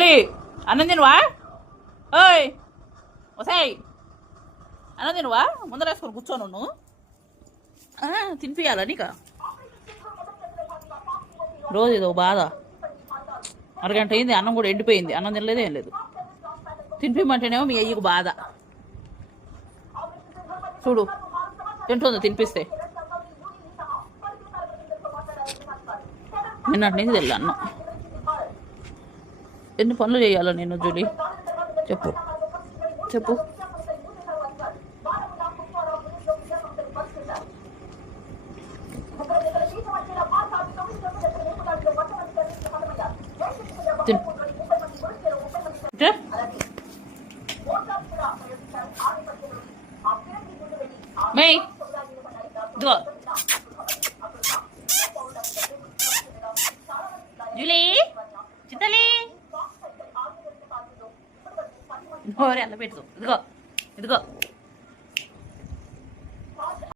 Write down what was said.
Julie అన్నం తినువా? ఓయ్ వసాయ్ అన్నం తినువా? ముందర వేసుకొని కూర్చోను నువ్వు తినిపియాలా నీక? రోజు ఇదో బాధ. అరగంట అయింది, అన్నం కూడా ఎండిపోయింది, అన్నం తినలేదు ఏం లేదు. తినిపిమంటేనేమో మీ అయ్యకు బాధ. చూడు తింటుందో తినిపిస్తే. నిన్నటి నుంచి తెల్ల అన్నం. ఎన్ని పనులు చేయాలో నేను జూలీ? చెప్పు చెప్పు. మే ఇదిగో జూలీ, చిత్తలి నోరే అల్ల పెట్టు. ఇదిగో ఇదిగో